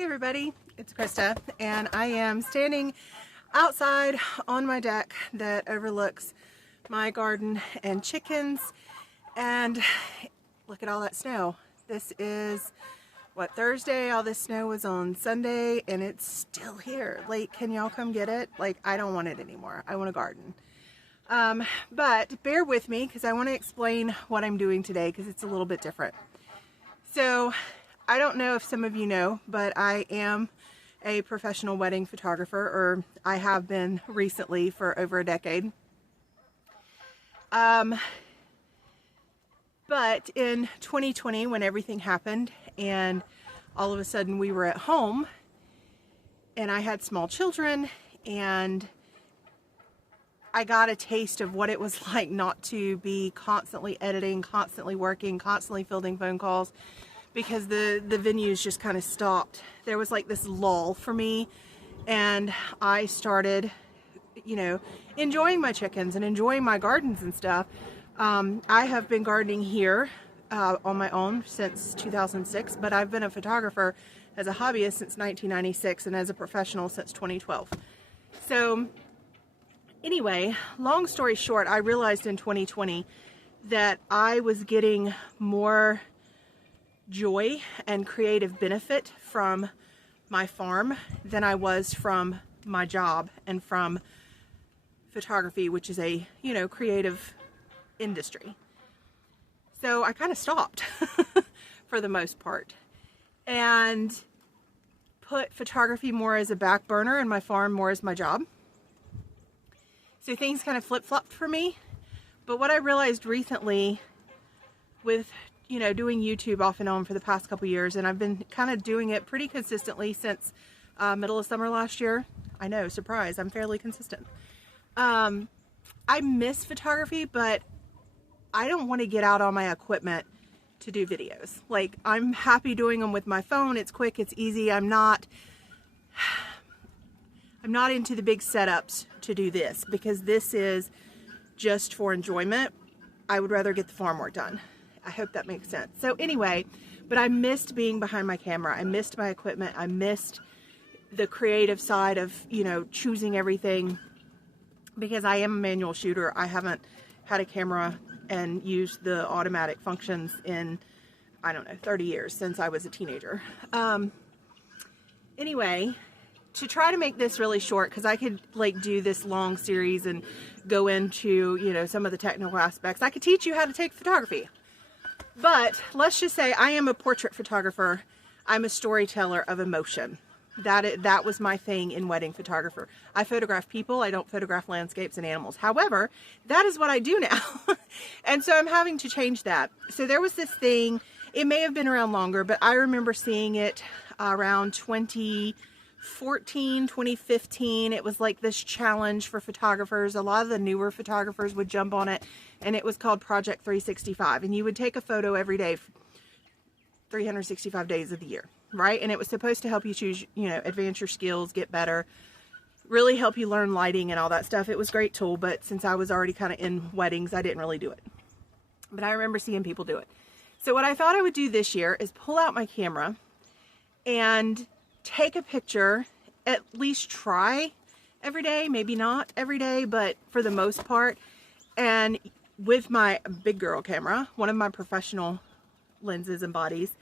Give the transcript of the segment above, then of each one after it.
Hey everybody, it's Krista, and I am standing outside on my deck that overlooks my garden and chickens, and look at all that snow. This is, what, Thursday? All this snow was on Sunday, and it's still here. Like, can y'all come get it? Like, I don't want it anymore. I want a garden. But bear with me, because I want to explain what I'm doing today, because it's a little bit different. So, I don't know if some of you know, but I am a professional wedding photographer, or I have been recently for over a decade. But in 2020, when everything happened and all of a sudden we were at home and I had small children, and I got a taste of what it was like not to be constantly editing, constantly working, constantly fielding phone calls, because the venues just kind of stopped. There was like this lull for me, and I started, enjoying my chickens and enjoying my gardens and stuff. I have been gardening here on my own since 2006, but I've been a photographer as a hobbyist since 1996 and as a professional since 2012. So anyway, long story short, I realized in 2020 that I was getting more joy and creative benefit from my farm than I was from my job and from photography, which is a, creative industry. So I kind of stopped for the most part and put photography more as a back burner and my farm more as my job. So things kind of flip-flopped for me. But what I realized recently with doing YouTube off and on for the past couple years, and I've been kind of doing it pretty consistently since middle of summer last year. I know, surprise, I'm fairly consistent. I miss photography, but I don't want to get out on my equipment to do videos. Like, I'm happy doing them with my phone. It's quick, it's easy. I'm not into the big setups to do this, because this is just for enjoyment. I would rather get the farm work done. I hope that makes sense. So anyway, but I missed being behind my camera. I missed my equipment. I missed the creative side of, choosing everything, because I am a manual shooter. I haven't had a camera and used the automatic functions in, 30 years, since I was a teenager. Anyway, to try to make this really short, because I could do this long series and go into, some of the technical aspects. I could teach you how to take photography. But let's just say I am a portrait photographer. I'm a storyteller of emotion. That was my thing in wedding photographer. I photograph people. I don't photograph landscapes and animals. However, that is what I do now. And so I'm having to change that. So there was this thing, it may have been around longer, but I remember seeing it around 2014, 2015. It was like this challenge for photographers. A lot of the newer photographers would jump on it, and it was called Project 365. And you would take a photo every day, 365 days of the year, right? And it was supposed to help you choose, advance your skills, get better, really help you learn lighting and all that stuff. It was a great tool, but since I was already kind of in weddings, I didn't really do it. But I remember seeing people do it. So what I thought I would do this year is pull out my camera and take a picture, at least try every day, maybe not every day, but for the most part. And with my big girl camera, one of my professional lenses and bodies,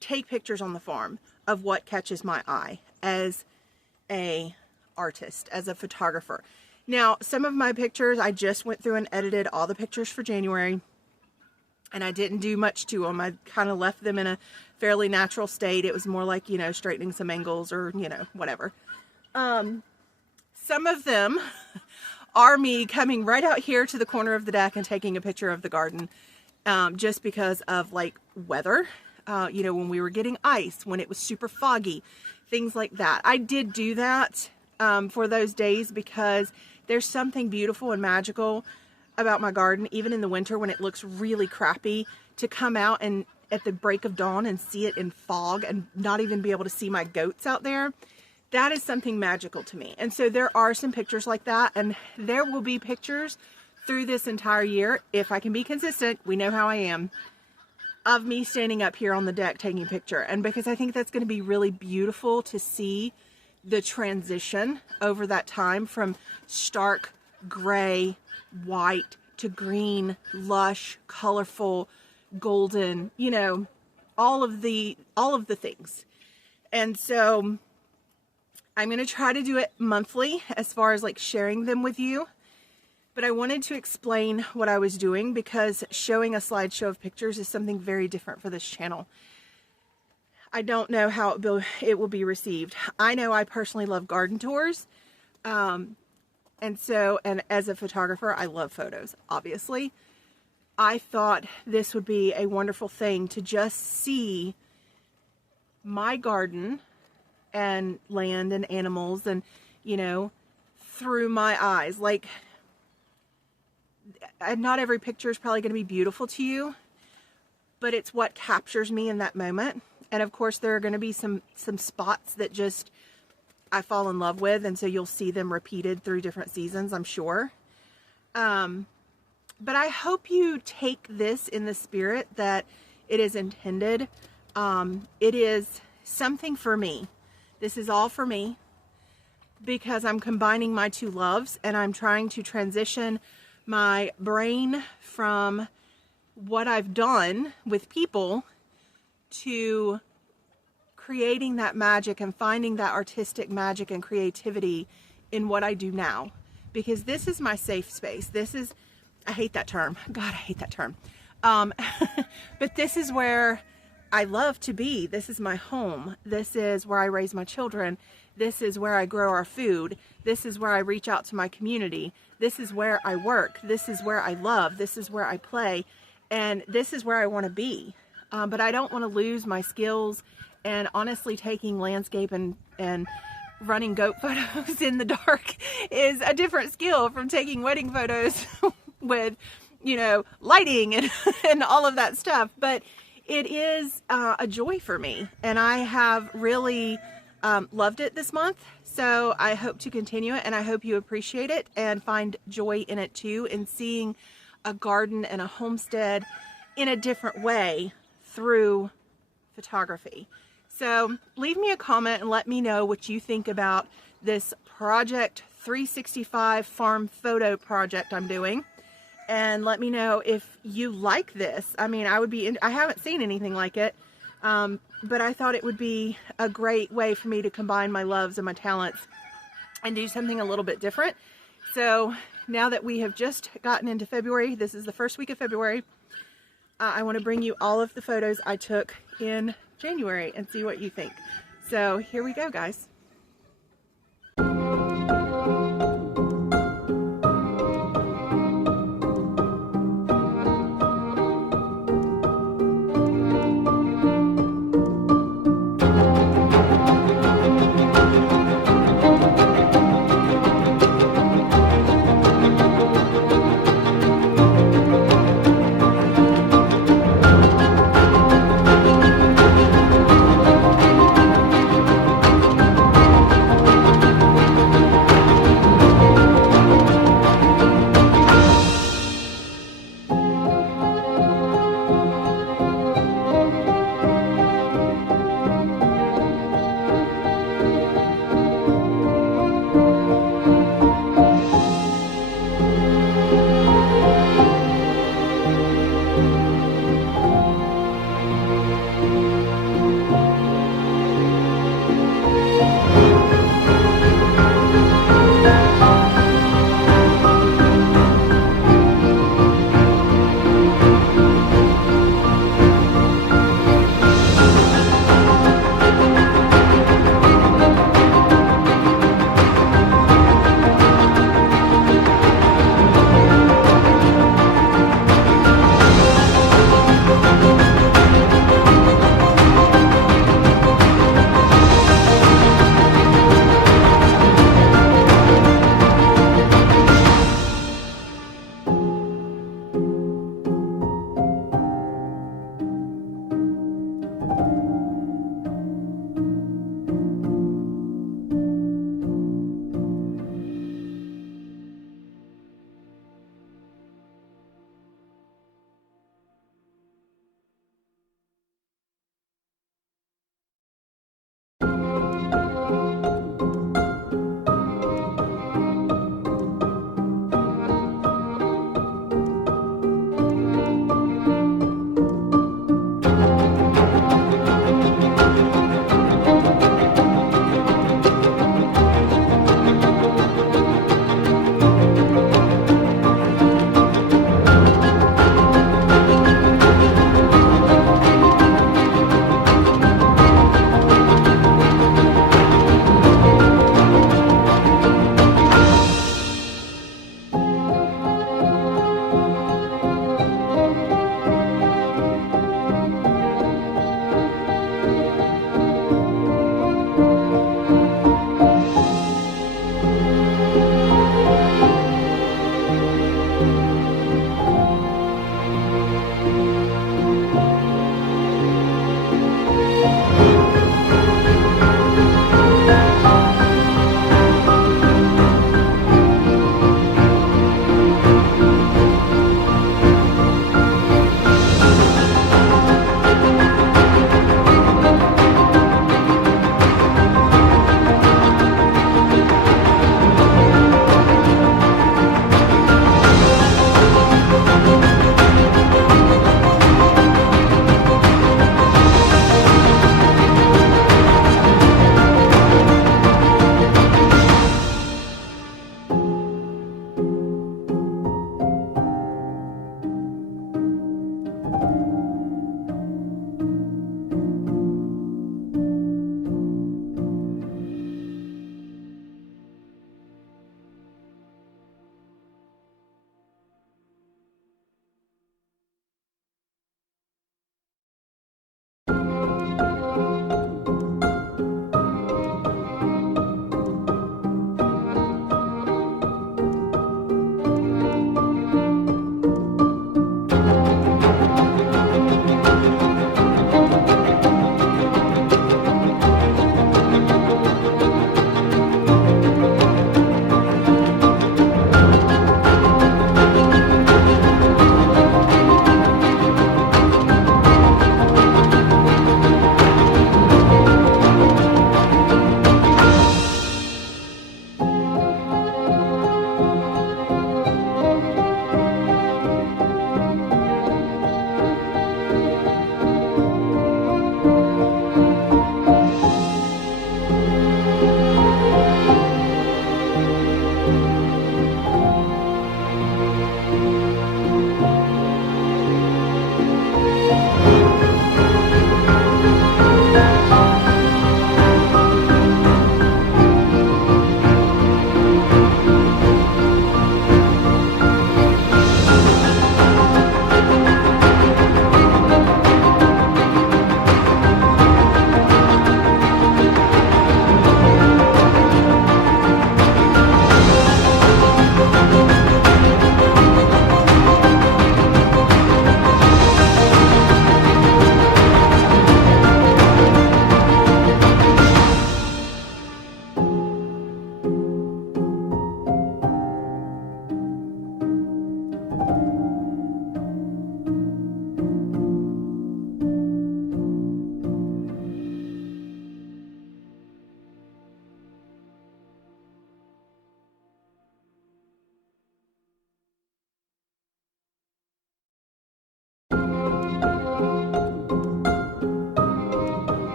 take pictures on the farm of what catches my eye as a artist, as a photographer. Now, some of my pictures, I just went through and edited all the pictures for January, and I didn't do much to them. I kind of left them in a fairly natural state. It was more like, straightening some angles or, whatever. Some of them are me coming right out here to the corner of the deck and taking a picture of the garden, just because of weather, when we were getting ice, when it was super foggy, things like that. I did do that for those days, because there's something beautiful and magical about my garden, even in the winter when it looks really crappy, to come out and at the break of dawn and see it in fog and not even be able to see my goats out there. That is something magical to me. And so there are some pictures like that, and there will be pictures through this entire year if I can be consistent. We know how I am. of me standing up here on the deck taking a picture. And because I think that's going to be really beautiful to see the transition over that time from stark gray, white to green, lush, colorful, golden, you know, all of the things. And so I'm going to try to do it monthly as far as like sharing them with you. But I wanted to explain what I was doing because showing a slideshow of pictures is something very different for this channel. I don't know how it will be received. I know I personally love garden tours. And as a photographer, I love photos, obviously. I thought this would be a wonderful thing to just see my garden and land and animals and, you know, through my eyes. Like, not every picture is probably going to be beautiful to you, but it's what captures me in that moment. And of course, there are going to be some spots that just I fall in love with, and so you'll see them repeated through different seasons, I'm sure. But I hope you take this in the spirit that it is intended. It is something for me. This is all for me because I'm combining my two loves, and I'm trying to transition my brain from what I've done with people to creating that magic and finding that artistic magic and creativity in what I do now. Because this is my safe space. This is, I hate that term. God, I hate that term. But this is where I love to be. This is my home. This is where I raise my children. This is where I grow our food. This is where I reach out to my community. This is where I work. This is where I love. This is where I play. And this is where I want to be. But I don't want to lose my skills. And honestly, taking landscape and running goat photos in the dark is a different skill from taking wedding photos with, you know, lighting and all of that stuff. But it is a joy for me. And I have really loved it this month. So I hope to continue it, and I hope you appreciate it and find joy in it too, in seeing a garden and a homestead in a different way through photography. So leave me a comment and let me know what you think about this Project 365 farm photo project I'm doing. And let me know if you like this. I mean, I haven't seen anything like it. But I thought it would be a great way for me to combine my loves and my talents and do something a little bit different. So now that we have just gotten into February, this is the first week of February, I want to bring you all of the photos I took in January and see what you think. So here we go, guys.